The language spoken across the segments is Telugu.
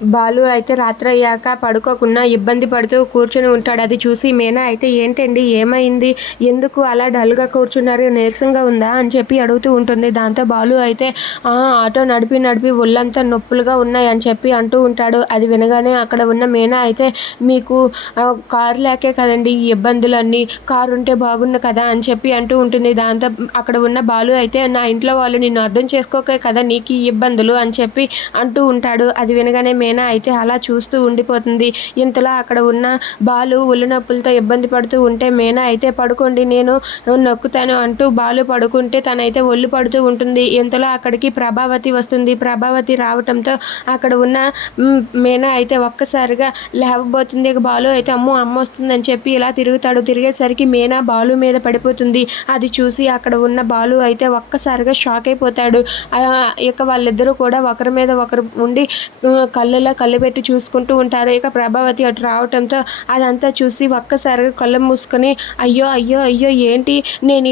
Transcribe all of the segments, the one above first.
బాలు అయితే రాత్రయ్యాక పడుకోకుండా ఇబ్బంది పడుతూ కూర్చొని ఉంటాడు. అది చూసి మీనా అయితే ఏంటండి ఏమైంది? ఎందుకు అలా డల్‌గా కూర్చున్నారు? నీరసంగా ఉందా? అని చెప్పి అడుగుతూ ఉంటుంది. దాంతో బాలు అయితే ఆటో నడిపి నడిపి ఒళ్ళంతా నొప్పులుగా ఉన్నాయి అని చెప్పి అంటూ ఉంటాడు. అది వినగానే అక్కడ ఉన్న మీనా అయితే మీకు కారు లేకే కదండీ ఈ ఇబ్బందులన్నీ. కారు ఉంటే బాగుండు కదా! అని చెప్పి అంటూ ఉంటుంది. దాంతో అక్కడ ఉన్న బాలు అయితే నా ఇంట్లో వాళ్ళు నిన్ను అర్థం చేసుకోకే కదా నీకు ఈ ఇబ్బందులు అని చెప్పి అంటూ ఉంటాడు. అది వినగానే మీనా అయితే అలా చూస్తూ ఉండిపోతుంది. ఇంతలో అక్కడ ఉన్న బాలు ఒళ్ళు నొప్పులతో ఇబ్బంది పడుతూ ఉంటే మీనా అయితే పడుకోండి నేను నొక్కుతాను అంటూ బాలు పడుకుంటే తనైతే ఒళ్ళు పడుతూ ఉంటుంది. ఇంతలో అక్కడికి ప్రభావతి వస్తుంది. ప్రభావతి రావటంతో అక్కడ ఉన్న మీనా అయితే ఒక్కసారిగా లేవబోతుంది. ఇక బాలు అయితే అమ్మో అమ్మొస్తుందని చెప్పి ఇలా తిరుగుతాడు. తిరిగేసరికి మీనా బాలు మీద పడిపోతుంది. అది చూసి అక్కడ ఉన్న బాలు అయితే ఒక్కసారిగా షాక్ అయిపోతాడు. ఇక వాళ్ళిద్దరూ కూడా ఒకరి మీద ఒకరు ఉండి కళ్ళల్లో కళ్ళు పెట్టి చూసుకుంటూ ఉంటారు. ఇక ప్రభావతి అటు రావటంతో అదంతా చూసి ఒక్కసారిగా కళ్ళు మూసుకొని అయ్యో అయ్యో అయ్యో ఏంటి నేను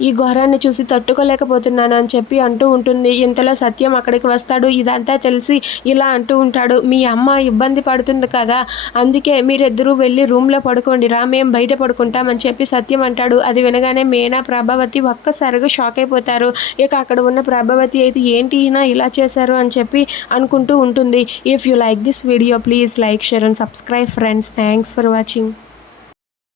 ఈ ఘోరాన్ని చూసి తట్టుకోలేకపోతున్నాను అని చెప్పి అంటూ ఉంటుంది. ఇంతలో సత్యం అక్కడికి వస్తాడు. ఇదంతా తెలిసి ఇలా అంటూ ఉంటాడు, మీ అమ్మ ఇబ్బంది పడుతుంది కదా, అందుకే మీరిద్దరూ వెళ్ళి రూమ్లో పడుకోండి రా, మేము బయట పడుకుంటామని చెప్పి సత్యం అంటాడు. అది వినగానే మీనా ప్రభావతి ఒక్కసారిగా షాక్ అయిపోతారు. ఇక అక్కడ ఉన్న ప్రభావతి అయితే ఏంటి ఈయన ఇలా చేశారు అని చెప్పి అనుకుంటూ ఉంటుంది. If you like this video, please like, share and subscribe friends. Thanks for watching.